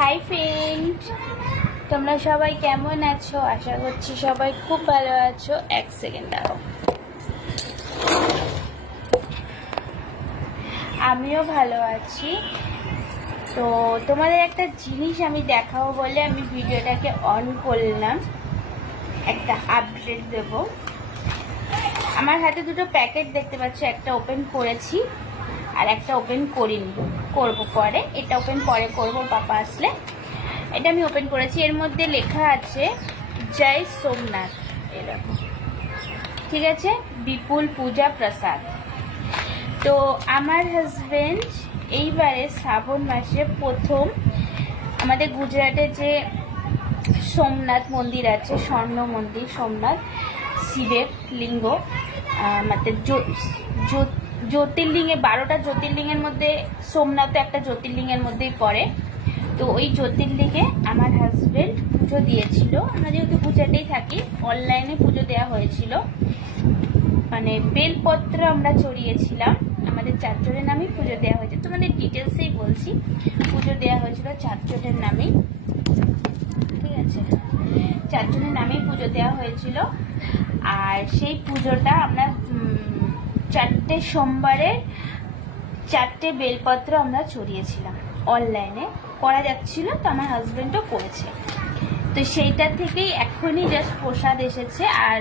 Hi friend তোমরা সবাই কেমন আছো? আশা করছি সবাই খুব ভালো আছো। এক সেকেন্ড দাও আমিও ভালো আছি। তো তোমাদের একটা জিনিস আমি দেখাবো বলে আমি ভিডিওটাকে অন করলাম। একটা আপডেট দেব। আমার হাতে দুটো প্যাকেট দেখতে পাচ্ছ, একটা ওপেন করেছি। আর একটা ওপেন করিনি, করব পরে। এটা ওপেন পরে করব, পাপা আসলে। এটা আমি ওপেন করেছি। এর মধ্যে লেখা আছে, জয় সোমনাথ। এরকম ঠিক আছে? বিপুল পূজা প্রসাদ। তো আমার হাজবেন্ড এইবারে শ্রাবণ মাসে প্রথম আমাদের গুজরাটে যে সোমনাথ মন্দির আছে, স্বর্ণ মন্দির, সোমনাথ, শিবের লিঙ্গ মানে জ্যোতির্লিঙ্গে, বারোটা জ্যোতির্লিঙ্গের মধ্যে, সোমনাথ একটা জ্যোতির্লিঙ্গের মধ্যেই পড়ে। তো ওই জ্যোতির্লিঙ্গে আমার হাজবেন্ড পুজো দিয়েছিল। আমরা যেহেতু পূজাতেই থাকি অনলাইনে পুজো দেওয়া হয়েছিল। মানে বেলপত্র আমরা চড়িয়েছিলাম। আমাদের চারজনের নামেই পুজো দেওয়া হয়েছে। তোমাদের ডিটেলসেই বলছি। পুজো দেওয়া হয়েছিল চারজনের নামেই। ঠিক আছে? চারজনের নামেই পুজো দেওয়া হয়েছিল। আর সেই পুজোটা আমরা চারটে সোমবারে চারটে বেলপত্র আমরা চড়িয়েছিলাম। অনলাইনে। করা যাচ্ছিল তো আমার হাজব্যান্ডও করেছে। তো সেইটা থেকেই এখনই জাস্ট প্রসাদ এসেছে আর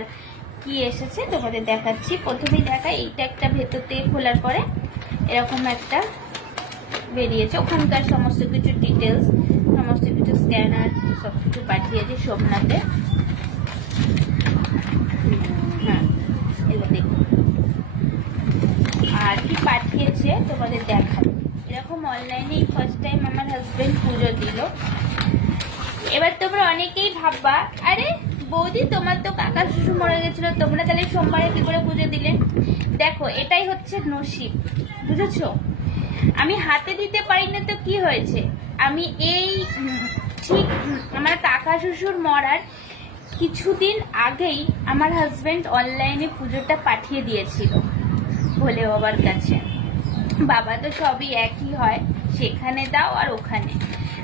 কি এসেছে তোমাদের দেখাচ্ছি। প্রথমেই দেখা, এইটা একটা ভেতর থেকে খোলার পরে এরকম একটা বেরিয়েছে। ওখানকার সমস্ত কিছু ডিটেলস সমস্ত কিছু স্ক্যানার সব কিছু পাঠিয়েছে সোমনাথে হ্যাঁ এবার দেখুন আর কি পাঠিয়েছে তোমাদের দেখাবো অনলাইনে ফার্স্ট টাইম আমার হাজব্যান্ড পুজো দিল। এবার তোমরা অনেকেই ভাববা, আরে বৌদি, তোমার তো কাকা শ্বশুর মরে গেছিল, তোমরা তাহলে সোমবারে কি করে পুজো দিলে? দেখো, এটাই হচ্ছে নসিব, বুঝেছ? আমি হাতে দিতে পারি না তো কি হয়েছে? আমি এই ঠিক আমার কাকা শ্বশুর মরার কিছুদিন আগেই আমার হাজব্যান্ড অনলাইনে পুজোটা পাঠিয়ে দিয়েছিল, ভোলে বাবার কাছে। বাবা তো সবই একই হয়, সেখানে দাও আর ওখানে।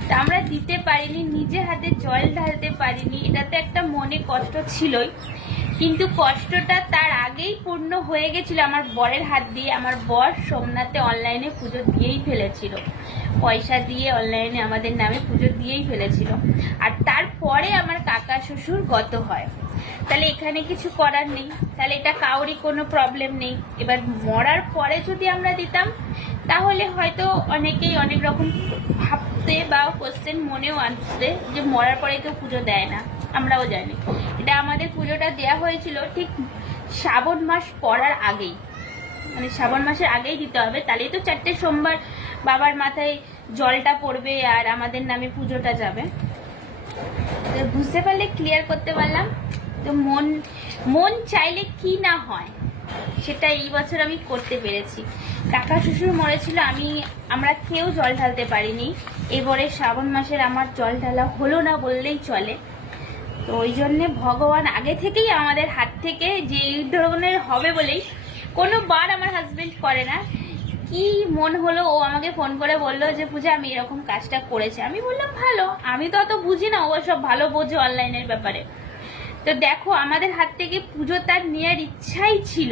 তা আমরা দিতে পারিনি, নিজে হাতে জল ঢালতে পারিনি, এটাতে একটা মনে কষ্ট ছিলই। কিন্তু কষ্টটা তার আগেই পূর্ণ হয়ে গেছিল আমার বরের হাত দিয়ে। আমার বর সোমনাথে অনলাইনে পুজো দিয়েই ফেলেছিল। পয়সা দিয়ে অনলাইনে আমাদের নামে পুজো দিয়েই ফেলেছিল। আর তারপরে আমার কাকা শ্বশুর গত হয়। তাহলে এখানে কিছু করার নেই। তাহলে এটা কাউরই কোনো প্রবলেম নেই। এবার মরার পরে যদি আমরা দিতাম, তাহলে হয়তো অনেকেই অনেক রকম ভাবতে বা কোশ্চেন মনেও আনতে যে মরার পরে কেউ পুজো দেয় না। আমরাও জানি। এটা আমাদের পুজোটা দেয়া হয়েছিল ঠিক শ্রাবণ মাস পড়ার আগেই। মানে শ্রাবণ মাসের আগেই দিতে হবে। তাহলেই তো চারটে সোমবার বাবার মাথায় জলটা পড়বে আর আমাদের নামে পুজোটা যাবে। বুঝতে পারলে ক্লিয়ার করতে পারলাম। তো মন মন চাইলে কি না হয়, সেটা এই বছর আমি করতে পেরেছি। কাকা শ্বশুর মরেছিল আমি, আমরা কেউ জল ঢালতে পারিনি। এবারে শ্রাবণ মাসের আমার জল ঢালা হলো না বললেই চলে। তো ওই জন্যে ভগবান আগে থেকেই আমাদের হাত থেকে যে ধরনের হবে বলেই কোনো বার আমার হাজবেন্ড করে না। কি মন হলো, ও আমাকে ফোন করে বলল যে, পূজা, আমি এরকম কাজটা করেছি। আমি বললাম, ভালো। আমি তো অত বুঝি না, ও সব ভালো বোঝে অনলাইনের ব্যাপারে। তো দেখো, আমাদের হাত থেকে পুজো তার নেওয়ার ইচ্ছাই ছিল,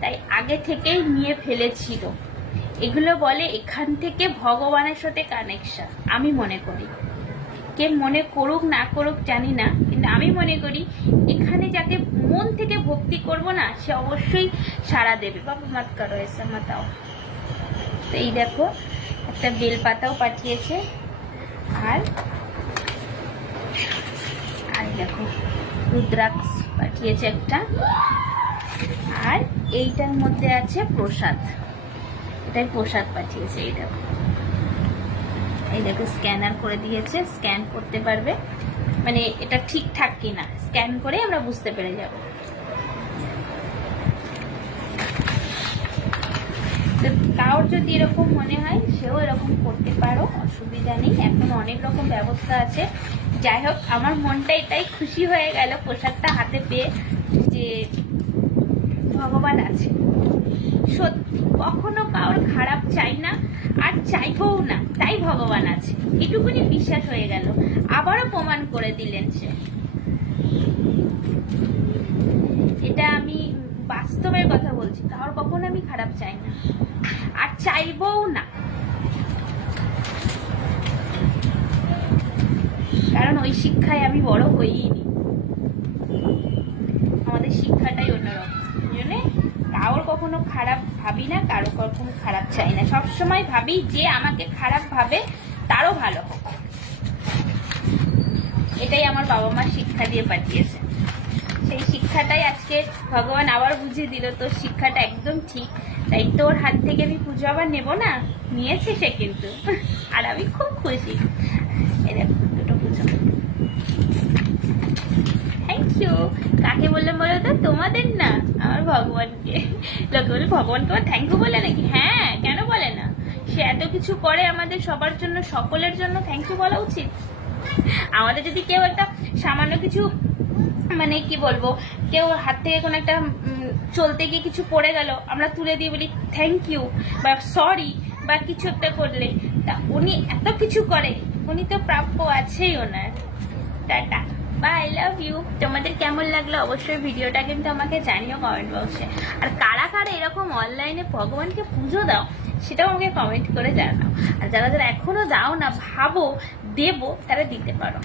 তাই আগে থেকেই নিয়ে ফেলেছিল। এগুলো বলে এখান থেকে ভগবানের সাথে কানেকশন আমি মনে করি। কে মনে করুক না করুক, জানি না, কিন্তু আমি মনে করি এখানে যাকে মন থেকে ভক্তি করব না, সে অবশ্যই সাড়া দেবে। বাবা মাত করো, এসে, মাতাও। তো এই দেখো, একটা বেলপাতাও পাঠিয়েছে। আর আর দেখো। রুদ্রাক্ষ পাঠিয়েছে একটা। আর এইটার মধ্যে আছে প্রসাদ। এটাই প্রসাদ পাঠিয়েছে এইটা এটাকে স্ক্যানার করে দিয়েছে, স্ক্যান করতে পারবে। মানে এটা ঠিকঠাক কিনা, স্ক্যান করে আমরা বুঝতে পেরে যাব। তো যদি এরকম মনে হয়, সেও এরকম করতে পারো, অসুবিধা নেই। এখন অনেক রকম ব্যবস্থা আছে। যাই হোক, আমার মনটা এটাই খুশি হয়ে গেল পোশাকটা হাতে পেয়ে যে ভগবান আছে। সত্যি, কখনো কারোর খারাপ চাই না, আর চাইবও না, তাই ভগবান আছে। এটুকুনি বিশ্বাস হয়ে গেল। আবারও প্রমাণ করে দিলেন সে। এটা আমি বাস্তবের বলছি কারোর কখনো আমি খারাপ চাই না। আর চাইবও না। কারণ ওই শিক্ষায় আমি বড় হইনি। আমাদের শিক্ষাটাই অন্যরকম। কারোর কখনো খারাপ ভাবি না কারও কখনো খারাপ চাই না। সবসময় ভাবি যে আমাকে খারাপ ভাবে, তারও ভালো হোক। এটাই আমার বাবা মা শিক্ষা দিয়ে পাঠিয়েছে। সেই শিক্ষাটাই আজকে ভগবান আবার বুঝিয়ে দিল, তোর শিক্ষাটা একদম ঠিক। তাই তোর হাত থেকে আমি পুজো আবার নেব না? নিয়েছে সে কিন্তু। আর আমি খুব খুশি। এই দুটো পুজো। থ্যাংক ইউ কাকে বললাম বলো তো? তোমাদের না, আমার ভগবানকে। লোকে বলে ভগবানকে আবার থ্যাংক ইউ বলে নাকি? হ্যাঁ কেন বলে না? সে এত কিছু করে আমাদের সবার জন্য, সকলের জন্য থ্যাংক ইউ বলা উচিত? আমাদের যদি কেউ একটা সামান্য কিছু মানে কি বলব, কেউ হাত থেকে কোনো একটা চলতে গিয়ে কিছু পড়ে গেল, আমরা তুলে দিয়ে বলি থ্যাংক ইউ বা সরি বা, কিছু একটা করলে। তা উনি এত কিছু করে, উনি তো প্রাপ্য আছেই ওনার। টাটা। বা আই লাভ ইউ তোমাদের কেমন লাগল অবশ্যই ভিডিওটা কিন্তু আমাকে জানিও কমেন্ট বক্সে আর কারা কারা এরকম অনলাইনে ভগবানকে পুজো দাও, সেটাও আমাকে কমেন্ট করে জানাও। আর যারা যারা এখনও দাও না ভাবো, দেবো, তারা দিতে পারো।